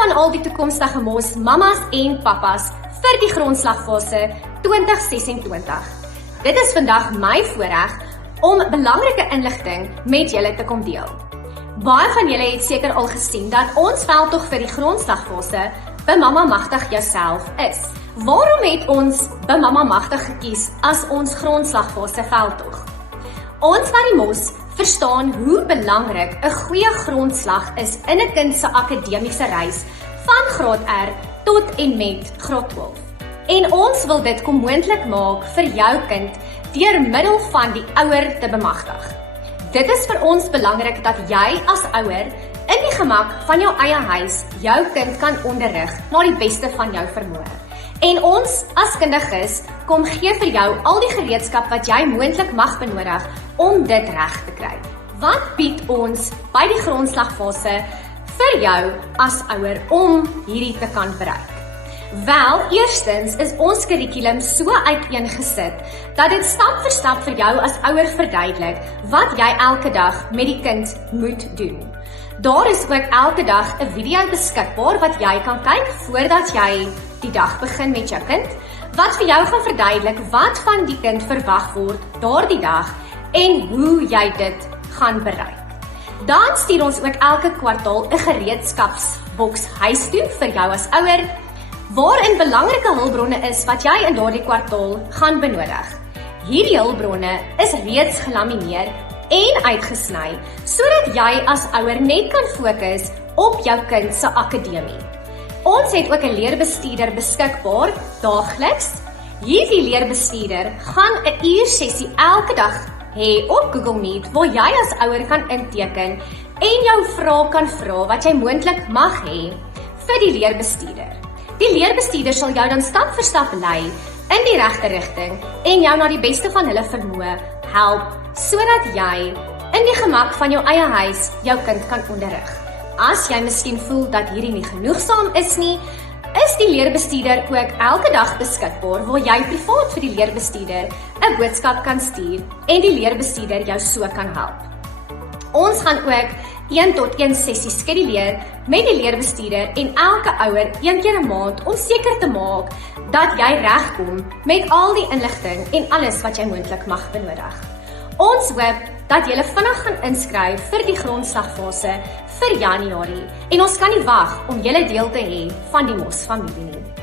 aan al die toekomstige mos, mamas en papas vir die grondslagfase 2026. Dit is vandag my voorreg om belangrike inligting met julle te kom deel. Baie van julle het seker al gesien dat ons veldtog vir die grondslagfase Bemama Magtig Jouself is. Waarom het ons Bemama Magtig gekies as ons grondslagfase veldtog? Ons by die mos verstaan hoe belangrik 'n goeie grondslag is in 'n kind se akademiese reis van graad R tot en met graad 12. En ons wil dit kom moontlik maak vir jou kind deur middel van die ouer te bemagtig. Dit is vir ons belangrik dat jy as ouer in die gemak van jou eie huis jou kind kan onderrig na die beste van jou vermoë. En ons as kundiges kom gee vir jou al die gereedskap wat jy moontlik mag benodig om dit reg te kry. Wat bied ons by die grondslagfase vir jou as ouer om hierdie te kan bereik? Wel, eerstens is ons kurrikulum so uiteengesit dat dit stap vir stap vir jou as ouer verduidelik wat jy elke dag met die kind moet doen. Daar is ook elke dag 'n video beskikbaar wat jy kan kyk voordat jy die dag begin met jou kind, wat vir jou gaan verduidelik wat van die kind verwag word daardie dag en hoe jy dit gaan bereik. Dan stuur ons ook elke kwartaal 'n gereedskapsboks huis toe vir jou as ouer, waarin belangrike hulpbronne is wat jy in daardie kwartaal gaan benodig. Hierdie hulpbronne is reeds gelamineer en uitgesny, sodat jy as ouer net kan fokus op jou kind se akademie. Ons het ook 'n leerbestuurder beskikbaar daagliks. Hierdie leerbestuurder gaan 'n uur sessie elke dag hê op Google Meet waar jy as ouer kan inteken en jou vrae kan vra wat jy moontlik mag hê vir die leerbestuurder. Die leerbestuurder sal jou dan stap vir stap lei in die regte rigting en jou na die beste van hulle vermoë help sodat jy in die gemak van jou eie huis jou kind kan onderrig. As jy miskien voel dat hierdie nie genoegsaam is nie, is die leerbestuurder ook elke dag beskikbaar waar jy privaat vir die leerbestuurder 'n boodskap kan stuur en die leerbestuurder jou so kan help. Ons gaan ook 1-tot-1 sessies skeduleer met die leerbestuurder en elke ouer 1 keer 'n maand om seker te maak dat jy regkom met al die inligting en alles wat jy moontlik mag benodig. Ons hoop dat julle vinnig gaan inskryf vir die grondslagfase vir Januarie en ons kan nie wag om julle deel te hê van die mos familie nie.